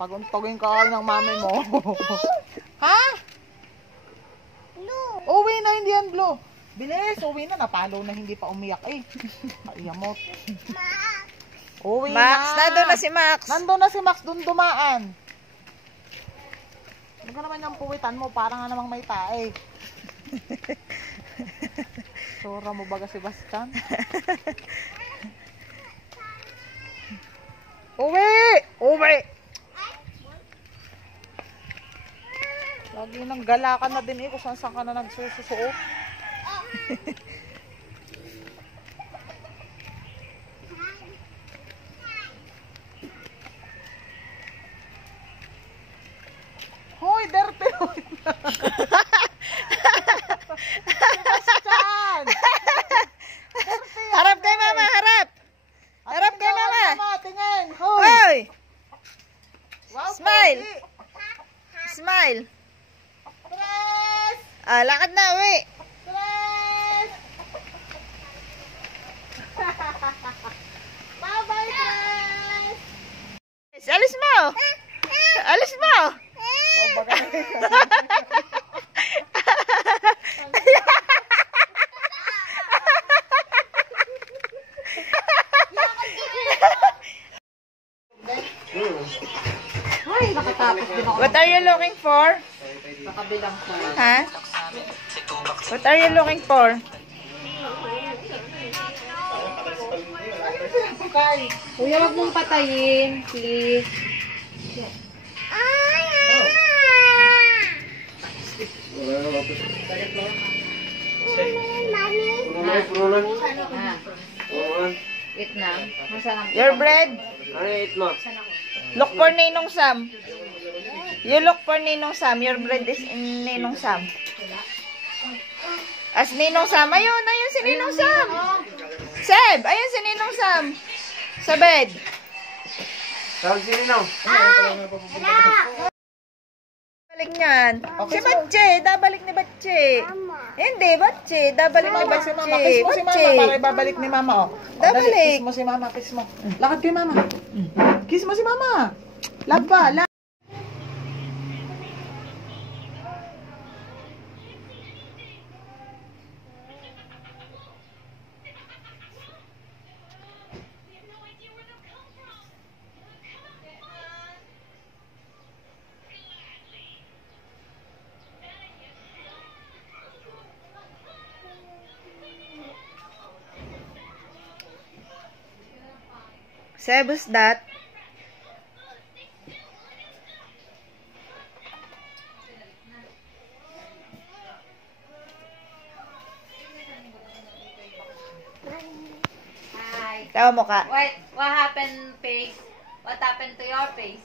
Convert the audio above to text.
Paguntugin ka kayo ng mami mo. Ha? Uwi na, hindi yan blue. Bilis, uwi na. Napalo na, hindi pa umiyak eh. Kaiyamot. Uwi Max, na. nandun na si Max. Nandun na si Max, dun dumaan. Huwag ka naman yung puwitan mo, parang nga namang may tae. Sura mo baga si Bastian? Uwi! Uwi! Lagi nang galakan na din eh kung saan ka na nagsususuot. Hoy, dirty! Sebastian! Harap kay mama, harap! Harap kay mama! Tingin! Hoy! Hoy! Wow, Smile! pogi. Smile! Tres! Ah, lakad na, uwi! Tres! Bye-bye, Tres! Alis mo! Alis mo! Oh, baga. Ay, nakatapos din ako. What are you looking for? Sa kabilang sa... Ha? What are you looking for? Kuya, wag mong patayin, please. Eat na. Masarap. Your bread? Look for Ninong Sam. You look for Ninong Sam. Your bread is in Ninong Sam. As Ninong Sam. Ayun, ayun si Ninong Sam. Seb, ayun si Ninong Sam. Sa bed. Tawag si Ninong. Balik niyan. Si Batche, dabalik ni Batche. Hindi, Batche, dabalik ni Babalik si mama. Batche. Kiss mo si mama para ibabalik ni mama. Oh. Dabalik. Dali, kiss mo si mama. Kiss mo. Lakad kay mama. Kiss mo si mama. Love pa. Love. Seb, who's that? Hi. Tawa mo ka. What happened, face? What happened to your face?